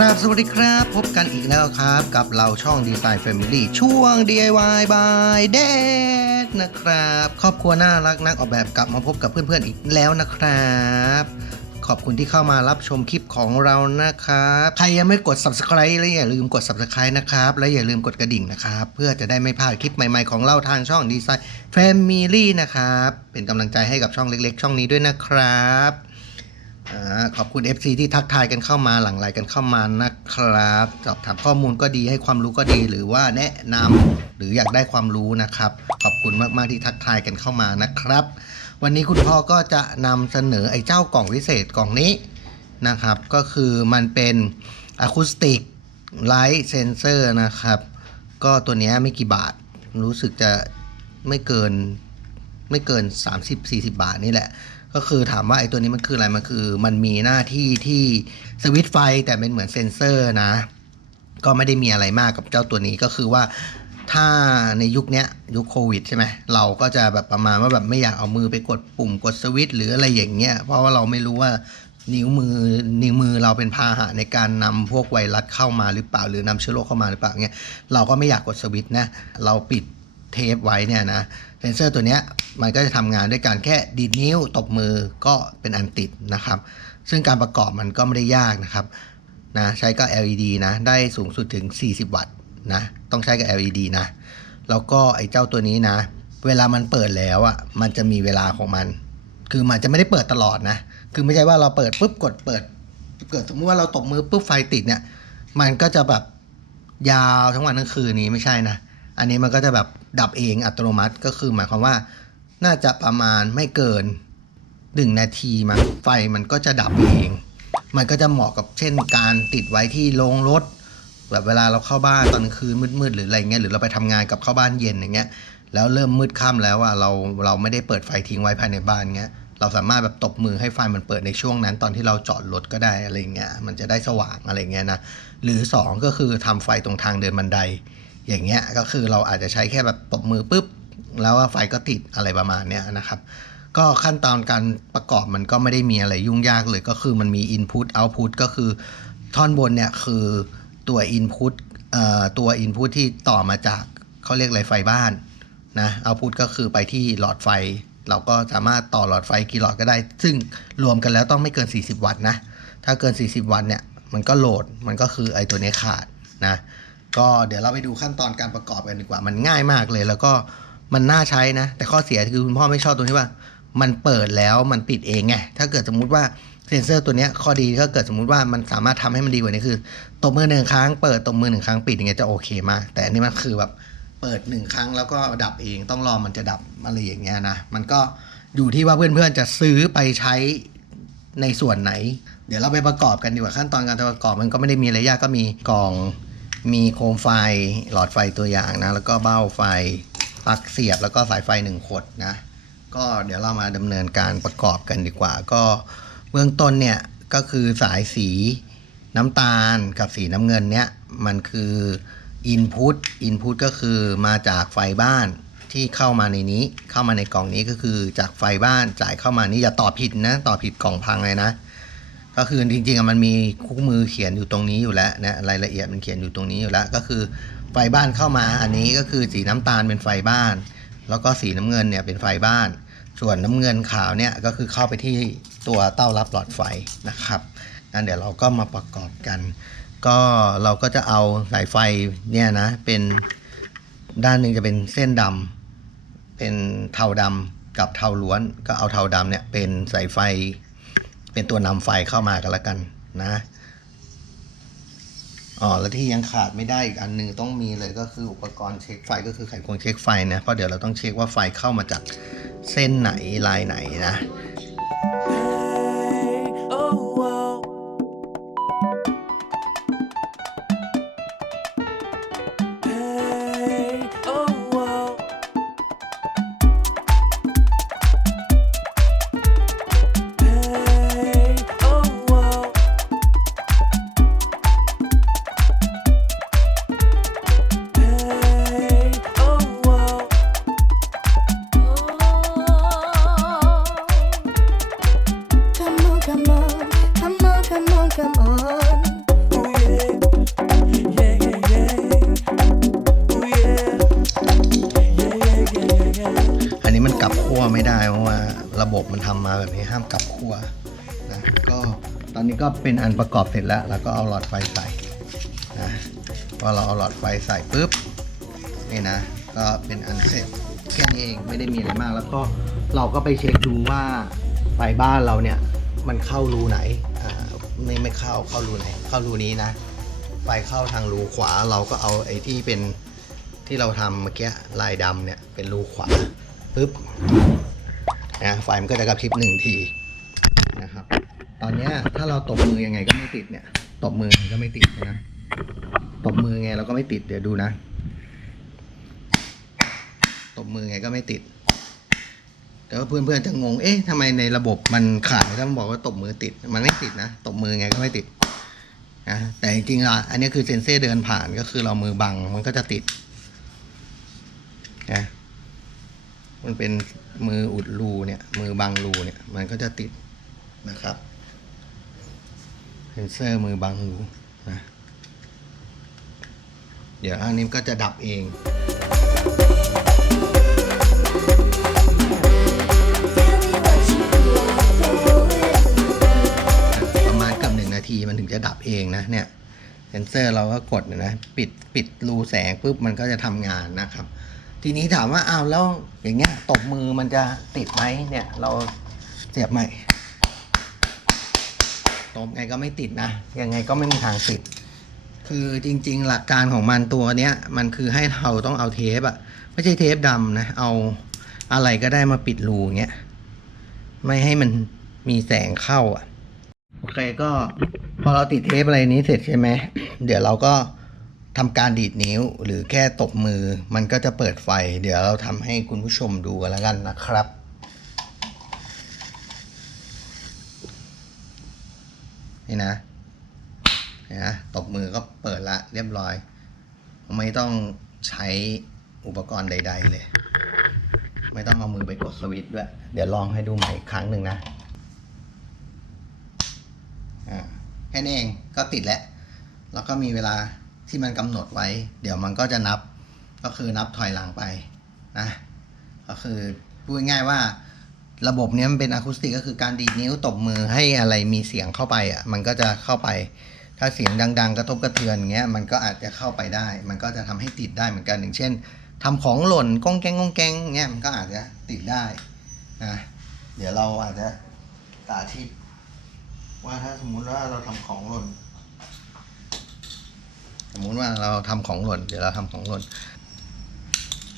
ครับสวัสดีครับ พบกันอีกแล้วครับ กับเราช่อง Design Family ช่วง DIY by d a d นะครับครอบครัวน่ารักนักออกแบบกลับมาพบกับเพื่อนๆอีกแล้วนะครับ ขอบคุณที่เข้ามารับชมคลิปของเรานะครับ ใครยังไม่กด subscribe แล้วอย่าลืมกด subscribe นะครับ และอย่าลืมกดกระดิ่งนะครับ เพื่อจะได้ไม่พลาดคลิปใหม่ๆของเราทางช่อง Design Family นะครับเป็นกำลังใจให้กับช่องเล็กๆ ช่องนี้ด้วยนะครับ ขอบคุณ FC ที่ทักทายกันเข้ามาหลั่งไหลกันเข้ามานะครับ สอบถามข้อมูลก็ดีให้ความรู้ก็ดีหรือว่าแนะนำหรืออยากได้ความรู้นะครับ ขอบคุณมาก ๆ ที่ทักทายกันเข้ามานะครับ วันนี้คุณพ่อก็จะนำเสนอไอ้เจ้ากล่องวิเศษกล่องนี้นะครับ ก็คือมันเป็นอะคูสติกไลท์เซนเซอร์นะครับ ก็ตัวนี้ไม่กี่บาทรู้สึกจะไม่เกินไม่เกิน 30-40 บาทนี่แหละ ก็คือถามว่าไอ้ตัวนี้มันคืออะไร มันคือมันมีหน้าที่ที่สวิตช์ไฟแต่เป็นเหมือนเซนเซอร์นะ ก็ไม่ได้มีอะไรมากกับเจ้าตัวนี้ก็คือว่าถ้าในยุคนี้ยุคโควิดใช่ไหมเราก็จะแบบประมาณว่าแบบไม่อยากเอามือไปกดปุ่มกดสวิตช์หรืออะไรอย่างเงี้ยเพราะว่าเราไม่รู้ว่านิ้วมือนิ้วมือเราเป็นพาหะในการนำพวกไวรัสเข้ามาหรือเปล่า หรือนำเชื้อโรคเข้ามาหรือเปล่าเงี้ยเราก็ไม่อยากกดสวิตช์นะเราปิดเทปไว้เนี่ยนะ เซนเซอร์ตัวนี้มันก็จะทำงานด้วยการแค่ดีดนิ้วตบมือก็เป็นอันติดนะครับ ซึ่งการประกอบมันก็ไม่ได้ยากนะครับนะใช้กับ LED นะ ได้สูงสุดถึง 40 วัตต์นะ ต้องใช้กับ LED นะ แล้วก็ไอ้เจ้าตัวนี้นะ เวลามันเปิดแล้วอะมันจะมีเวลาของมัน คือมันจะไม่ได้เปิดตลอดนะ คือไม่ใช่ว่าเราเปิดปุ๊บกดเปิดเกิดสมมติว่าเราตบมือปุ๊บไฟติดเนี่ย มันก็จะแบบยาวทั้งวันทั้งคืนนี้ไม่ใช่นะ อันนี้มันก็จะแบบดับเองอัตโนมัติก็คือหมายความว่าน่าจะประมาณไม่เกินหนึ่งนาทีมั้งไฟมันก็จะดับเอง มันก็จะเหมาะกับเช่นการติดไว้ที่โรงรถ แบบเวลาเราเข้าบ้านตอนกลางคืนมืดๆหรืออะไรเงี้ยหรือเราไปทำงานกับเข้าบ้านเย็นอย่างเงี้ยแล้วเริ่มมืดค่ำแล้วอะเราเราไม่ได้เปิดไฟทิ้งไว้ภายในบ้านเงี้ยเราสามารถแบบตบมือให้ไฟมันเปิดในช่วงนั้นตอนที่เราจอดรถก็ได้อะไรเงี้ยมันจะได้สว่างอะไรเงี้ยนะหรือสองก็คือทำไฟตรงทางเดินบันได อย่างเงี้ยก็คือเราอาจจะใช้แค่แบบตบมือปุ๊บ แล้วไฟก็ติดอะไรประมาณเนี้ยนะครับ ก็ขั้นตอนการประกอบมันก็ไม่ได้มีอะไรยุ่งยากเลยก็คือมันมี Input Output ก็คือท่อนบนเนี่ยคือตัว Input เอ่อตัว Input ที่ต่อมาจากเขาเรียกอะไรไฟบ้านนะ Output ก็คือไปที่หลอดไฟ เราก็สามารถต่อหลอดไฟกี่หลอดก็ได้ ซึ่งรวมกันแล้วต้องไม่เกิน 40 วัตต์นะ ถ้าเกิน 40 วัตต์เนี่ย มันก็โหลด มันก็คือไอตัวนี้ขาดนะ ก็เดี๋ยวเราไปดูขั้นตอนการประกอบกันดีกว่า มันง่ายมากเลย แล้วก็มันน่าใช้นะ แต่ข้อเสียคือคุณพ่อไม่ชอบตรงที่ว่า มันเปิดแล้วมันปิดเองไง ถ้าเกิดสมมุติว่าเซนเซอร์ตัวนี้ข้อดีถ้าเกิดสมมุติว่ามันสามารถทำให้มันดีกว่านี้คือตบมือหนึ่งครั้งเปิดตบมือหนึ่งครั้งปิดอย่างเงี้ยจะโอเคมาก แต่อันนี้มันคือแบบเปิดหนึ่งครั้งแล้วก็ดับเองต้องรอมันจะดับอะไรอย่างเงี้ยนะ มันก็อยู่ที่ว่าเพื่อนๆจะซื้อไปใช้ในส่วนไหน เดี๋ยวเราไปประกอบกันดีกว่าขั้นตอนการประกอบมันก็ไม่ได้มีอะไรยากก็มีกล่อง มีโคมไฟหลอดไฟตัวอย่างนะ แล้วก็เบ้าไฟปลั๊กเสียบแล้วก็สายไฟหนึ่งขดนะ ก็เดี๋ยวเรามาดำเนินการประกอบกันดีกว่า ก็เบื้องต้นเนี่ยก็คือสายสีน้ำตาลกับสีน้ำเงินเนี่ยมันคือ Input Input ก็คือมาจากไฟบ้านที่เข้ามาในนี้เข้ามาในกล่องนี้ก็คือจากไฟบ้านจ่ายเข้ามานี่อย่าต่อผิดนะ ต่อผิดกล่องพังเลยนะ ก็คือจริงๆมันมีคู่มือเขียนอยู่ตรงนี้อยู่แล้วนะรายละเอียดมันเขียนอยู่ตรงนี้อยู่แล้ว ก็คือไฟบ้านเข้ามาอันนี้ก็คือสีน้ำตาลเป็นไฟบ้าน แล้วก็สีน้ำเงินเนี่ยเป็นไฟบ้าน ส่วนน้ำเงินขาวเนี่ยก็คือเข้าไปที่ตัวเต้ารับหลอดไฟนะครับงั้นเดี๋ยวเราก็มาประกอบกัน ก็เราก็จะเอาสายไฟเนี่ยนะเป็นด้านหนึ่งจะเป็นเส้นดำเป็นเทาดำกับเทาล้วน ก็เอาเทาดำเนี่ยเป็นสายไฟ เป็นตัวนำไฟเข้ามากันละกันนะอ๋อแล้วที่ยังขาดไม่ได้อีกอันหนึงต้องมีเลยก็คืออุปกรณ์เช็คไฟก็คือไขควงเช็คไฟนะเพราะเดี๋ยวเราต้องเช็คว่าไฟเข้ามาจากเส้นไหนลายไหนนะ ขั้วไม่ได้เพราะว่าระบบมันทำมาแบบนี้ห้ามกลับขั้วนะก็ตอนนี้ก็เป็นอันประกอบเสร็จแล้ว แล้วก็เอาหลอดไฟใส่นะพอเราเอาหลอดไฟใส่ปุ๊บนี่นะ ก็เป็นอันเสร็จแค่นี้เองไม่ได้มีอะไรมาก แล้วก็เราก็ไปเช็คดูว่าไฟบ้านเราเนี่ยมันเข้ารูไหนอ่าไม่ไม่เข้าเข้ารูไหน เข้ารูนี้นะ ไฟเข้าทางรูขวาเราก็เอาไอ้ที่เป็นที่เราทำเมื่อกี้ลายดำเนี่ยเป็นรูขวา ปึ๊บนะไฟมันก็จะกระพริบหนึ่งทีนะครับ ตอนนี้ถ้าเราตบมือยังไงก็ไม่ติดเนี่ยตบมือก็ไม่ติดนะตบมือไงเราก็ไม่ติดเดี๋ยวดูนะ ตบมือไงก็ไม่ติด แต่ว่าเพื่อนๆจะงง เอ๊ะทำไมในระบบมันขายแล้วมันบอกว่าตบมือติด มันไม่ติดนะ ตบมือไงก็ไม่ติดนะแต่จริงๆอะอันนี้คือเซนเซอร์เดินผ่านก็คือเรามือบังมันก็จะติดนะ มันเป็นมืออุดรูเนี่ย มือบังรูเนี่ย มันก็จะติดนะครับเซนเซอร์มือบังรูนะ เดี๋ยวอันนี้ก็จะดับเองประมาณกือบหนึ่งนาทีมันถึงจะดับเองนะเนี่ยเซนเซอร์เราก็กดนะ ปิดปิดรูแสงปุ๊บมันก็จะทำงานนะครับ ทีนี้ถามว่าอ้าวแล้วอย่างเงี้ยตบมือมันจะติดไหมเนี่ยเราเสียบใหม่ตบไงก็ไม่ติดนะยังไงก็ไม่มีทางติด คือจริง ๆ หลักการของมันตัวเนี้ยมันคือให้เราต้องเอาเทปอะไม่ใช่เทปดำนะเอาอะไรก็ได้มาปิดรูเงี้ยไม่ให้มันมีแสงเข้าอะโอเคก็พอเราติดเทปอะไรนี้เสร็จใช่ไหมเดี๋ยวเราก็ ทำการดีดนิ้วหรือแค่ตบมือมันก็จะเปิดไฟ เดี๋ยวเราทำให้คุณผู้ชมดูกันแล้วกันนะครับ นี่นะนี่นะตบมือก็เปิดละเรียบร้อย ไม่ต้องใช้อุปกรณ์ใด ๆ เลย ไม่ต้องเอามือไปกดสวิตช์ด้วย เดี๋ยวลองให้ดูใหม่อีกครั้งหนึ่งนะอ่าแค่นี้เองก็ติดแล้ว แล้วก็มีเวลา ที่มันกำหนดไว้ เดี๋ยวมันก็จะนับก็คือนับถอยหลังไปนะก็คือพูดง่ายว่าระบบนี้มันเป็นอะคูสติกก็คือการดีดนิ้วตบมือให้อะไรมีเสียงเข้าไปอะมันก็จะเข้าไป ถ้าเสียงดัง ๆ กระทบกระเทือนเงี้ยมันก็อาจจะเข้าไปได้ มันก็จะทำให้ติดได้เหมือนกันอย่างเช่นทำของหล่นก้องแกงก้องแกงเงี้ยมันก็อาจจะติดได้นะเดี๋ยวเราอาจจะสาธิตว่าถ้าสมมุติว่าเราทำของหล่น สมมุติว่าเราทำของหล่น เดี๋ยวเราทำของหล่น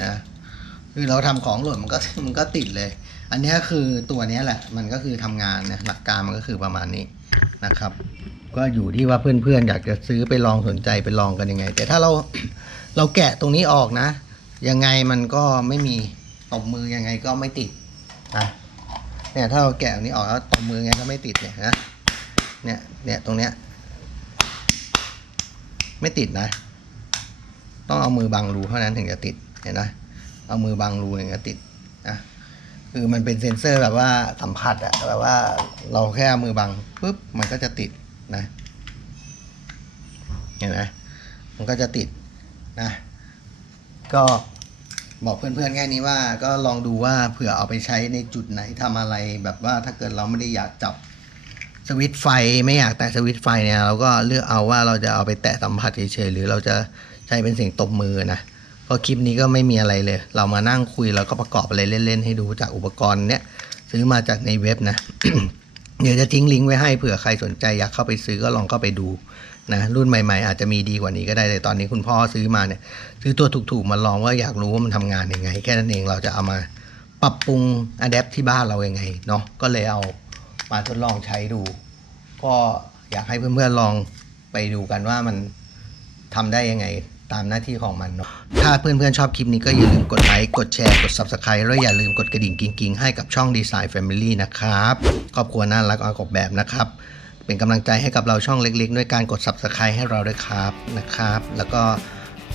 นะคือเราทำของหล่นมันก็มันก็ติดเลย อันนี้คือตัวนี้แหละ มันก็คือทำงานนะหลักการมันก็คือประมาณนี้นะครับ ก็อยู่ที่ว่าเพื่อนๆ อยากจะซื้อไปลองสนใจไปลองกันยังไง แต่ถ้าเราเราแกะตรงนี้ออกนะ ยังไงมันก็ไม่มีตบมือยังไงก็ไม่ติดนะเนี่ยถ้าเราแกะตรงนี้ออกแล้วตบมือยังไงก็ไม่ติดเนี่ยนะเนี่ยเนี่ยตรงเนี้ย ไม่ติดนะ ต้องเอามือบังรูเท่านั้นถึงจะติดเห็นไหมเอามือบังรูถึงจะติดนะคือมันเป็นเซ็นเซอร์แบบว่าสัมผัสอะแบบว่าเราแค่เอามือบังปุ๊บมันก็จะติดนะเห็นไหมมันก็จะติดนะ ก็บอกเพื่อนๆแค่นี้ว่าก็ลองดูว่าเผื่อเอาไปใช้ในจุดไหนทำอะไรแบบว่าถ้าเกิดเราไม่ได้อยากจับ สวิตไฟไม่อยากแตะสวิตไฟเนี่ยเราก็เลือกเอาว่าเราจะเอาไปแตะสัมผัสเฉยๆหรือเราจะใช้เป็นเสียงตบมือนะเพราะคลิปนี้ก็ไม่มีอะไรเลย เรามานั่งคุยแล้วก็ประกอบอะไรเล่นๆให้ดูจากอุปกรณ์เนี้ยซื้อมาจากในเว็บนะ เดี๋ยวจะทิ้งลิงก์ไว้ให้เผื่อใครสนใจอยากเข้าไปซื้อก็ลองเข้าไปดูนะรุ่นใหม่ ๆ อาจจะมีดีกว่านี้ก็ได้แต่ตอนนี้คุณพ่อซื้อมาเนี่ยซื้อตัวถูกๆมาลองว่าอยากรู้ว่ามันทำงานยังไง แค่นั้นเองเราจะเอามาปรับปรุงอะแดปที่บ้านเรายังไงเนาะก็เลยเอา มาทดลองใช้ดู ก็อยากให้เพื่อนๆลองไปดูกันว่ามันทำได้ยังไงตามหน้าที่ของมันเนาะ ถ้าเพื่อนๆชอบคลิปนี้ก็อย่าลืมกดไลค์ กดแชร์ กด Subscribe แล้วอย่าลืมกดกระดิ่งกิ๊งๆ ให้กับช่อง Design Family นะครับครอบครัวน่ารักออกแบบนะครับ เป็นกำลังใจให้กับเราช่องเล็กๆ ด้วยการกด Subscribe ให้เราด้วยครับนะครับ แล้วก็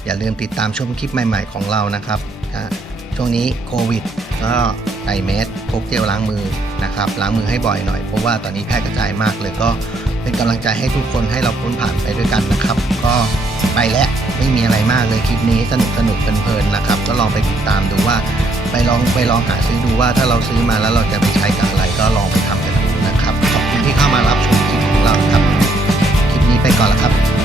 อย่าลืมติดตามชมคลิปใหม่ๆของเรานะครับนะช่วงนี้โควิดก็ใส่เมสพกเจลล้างมือ นะครับล้างมือให้บ่อยหน่อยเพราะว่าตอนนี้แพร่กระจายมากเลยก็เป็นกำลังใจให้ทุกคนให้เราพ้นผ่านไปด้วยกันนะครับ ก็ไปแล้วไม่มีอะไรมากเลยคลิปนี้สนุกสนุกเพลินๆนะครับ ก็ลองไปติดตามดูว่า ไปลองไปลองหาซื้อดูว่าถ้าเราซื้อมาแล้วเราจะไปใช้กับอะไรก็ลองไปทำกันดูนะครับ ขอบคุณที่เข้ามารับชมคลิปของเราครับ คลิปนี้ไปก่อนแล้วครับ